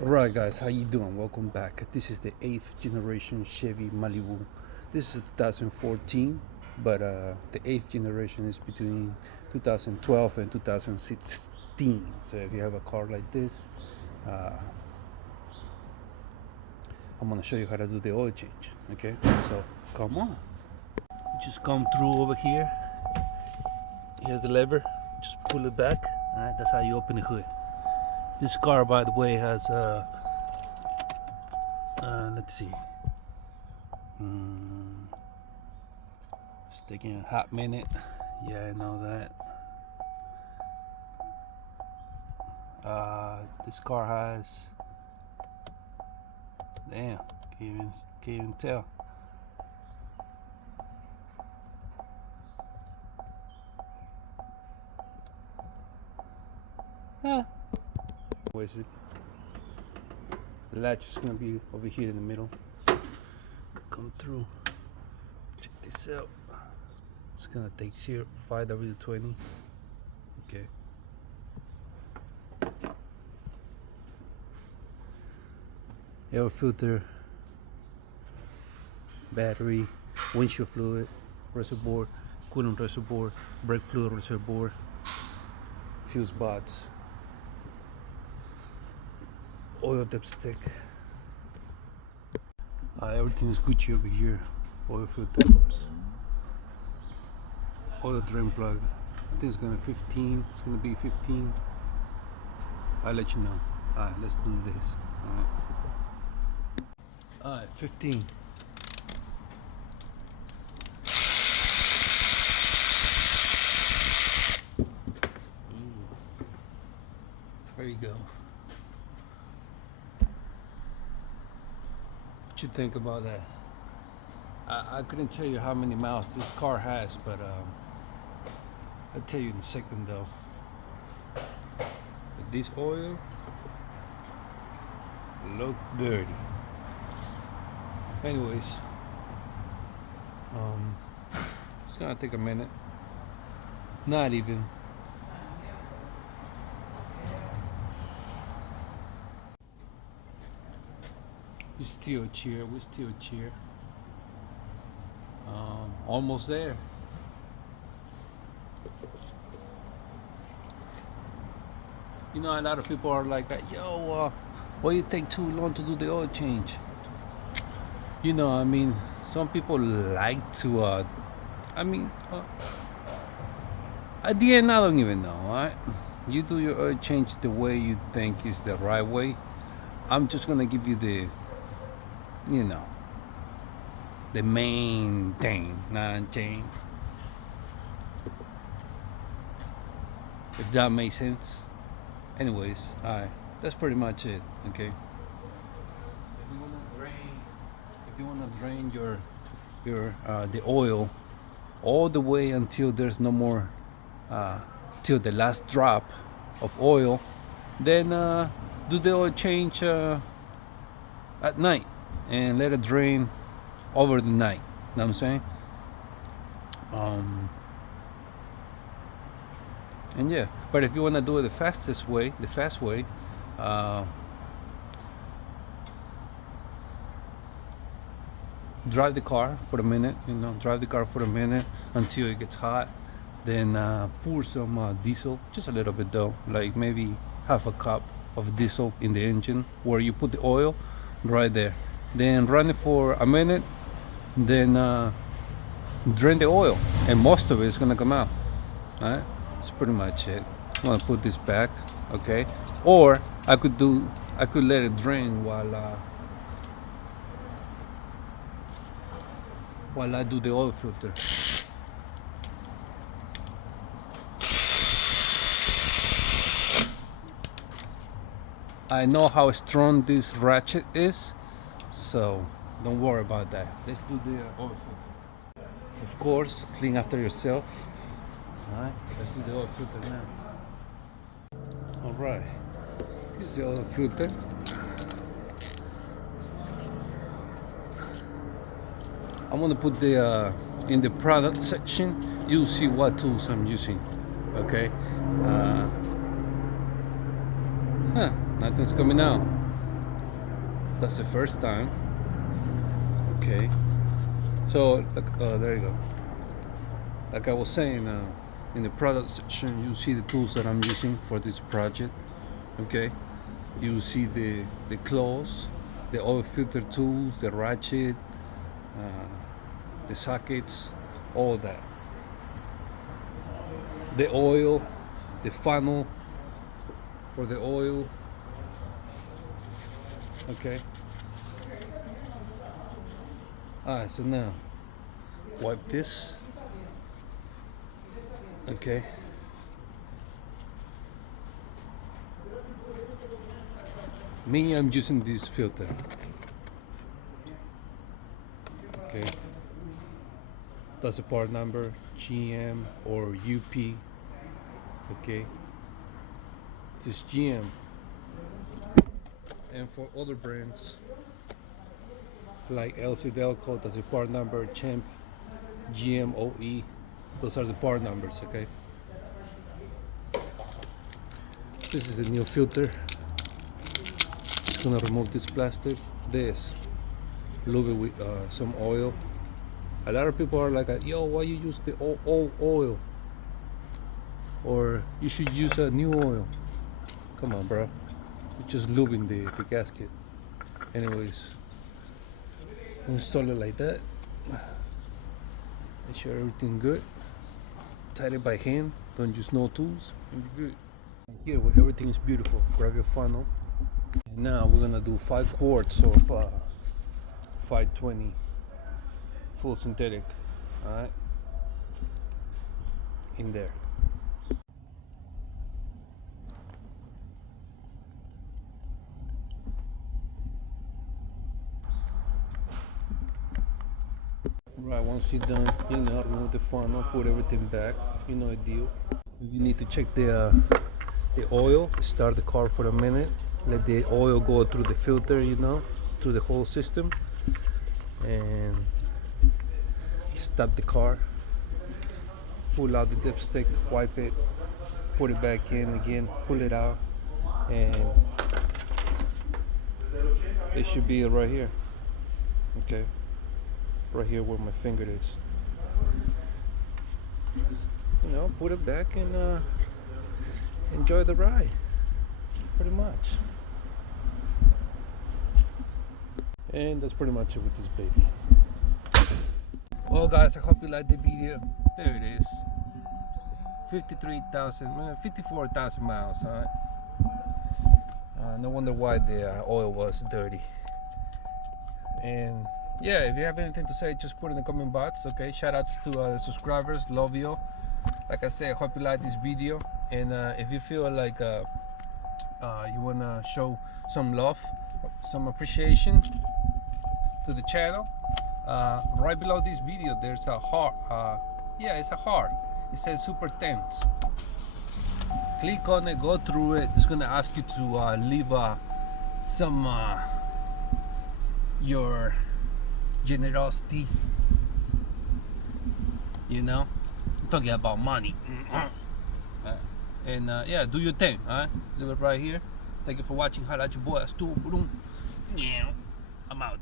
Alright guys, how you doing? Welcome back. This is the 8th generation Chevy Malibu. This is a 2014, but the 8th generation is between 2012 and 2016. So if you have a car like this, uh, I'm gonna show you how to do the oil change. Okay, so come on. Just come through over here. Here's the lever. Just pull it back. Alright, that's how you open the hood. This car, by the way, has let's see. It's taking a hot minute. Yeah, I know that. This car has. Damn, can't even tell. Huh. Where is it? The latch is gonna be over here in the middle. Come through. Check this out. It's gonna take here 5W20. Okay. Air filter, battery, windshield fluid, reservoir, coolant reservoir, brake fluid reservoir, fuse box, oil dipstick. Everything is Gucci over here. Oil filters, oil drain plug. I think it's gonna 15. It's gonna be 15. I'll let you know. Alright, let's do this. Alright, 15. There you go. What you think about that? I couldn't tell you how many miles this car has, but I'll tell you in a second though. But this oil look dirty. Anyways, it's gonna take a minute. Not even. We still cheer. Almost there. You know, a lot of people are like, yo, why you take too long to do the oil change? You know, I mean, some people like to, at the end, I don't even know, right? You do your oil change the way you think is the right way. I'm just gonna give you the main thing, non-change. If that makes sense. Anyways, alright, that's pretty much it. Okay. If you wanna drain your the oil all the way until there's no more, till the last drop of oil, then do the oil change at night and let it drain over the night. Know what I'm saying? And yeah, but if you want to do it the fast way, drive the car for a minute. Drive the car for a minute until it gets hot. Then pour some diesel, just a little bit though, like maybe half a cup of diesel in the engine where you put the oil right there. Then run it for a minute. Then drain the oil, and most of it is gonna come out. All right, that's pretty much it. I'm gonna put this back, okay? Or I could let it drain while I do the oil filter. I know how strong this ratchet is, so don't worry about that. Let's do the oil filter. Of course, clean after yourself. Alright, let's do the oil filter now. Alright, here's the oil filter. I'm gonna put the in the product section. You'll see what tools I'm using. Okay. Nothing's coming out. That's the first time. Okay. So there you go. Like I was saying, in the product section, you see the tools that I'm using for this project. Okay. You see the claws, the oil filter tools, the ratchet, the sockets, all that. The oil, the funnel for the oil. Okay. Alright, so now wipe this. Okay. Me, I'm using this filter. Okay. That's the part number, GM or UP. Okay. This is GM. And for other brands like LC Delco, that's the part number, Champ, GMOE. Those are the part numbers, okay? This is the new filter. Just gonna remove this plastic. This, lube it with some oil. A lot of people are like, yo, why you use the old oil? Or you should use a new oil. Come on, bro. You're just lubing the gasket. Anyways, install it like that. Make sure everything good. Tight it by hand. Don't use no tools. And be good. Here, where everything is beautiful. Grab your funnel. And now we're gonna do 5 quarts of 520 full synthetic. All right, in there. Right, once you're done, remove the funnel, put everything back. You know the deal. You need to check the oil. Start the car for a minute. Let the oil go through the filter, through the whole system, and stop the car. Pull out the dipstick, wipe it, put it back in again, pull it out, and it should be right here. Okay. Right here where my finger is. Put it back and enjoy the ride. Pretty much. And that's pretty much it with this baby. Well, guys, I hope you liked the video. There it is. 54,000 miles. All right. No wonder why the oil was dirty. And yeah, if you have anything to say, just put in the comment box. Okay, shout outs to the subscribers. Love you. Like I said, I hope you like this video. And if you feel like you wanna show some love, some appreciation to the channel, right below this video there's a heart. It's a heart. It says super thanks. Click on it, go through it. It's gonna ask you to leave some your generosity, I'm talking about money. And do your thing. Leave it right here. Thank you for watching. Holla at your boy. I'm out.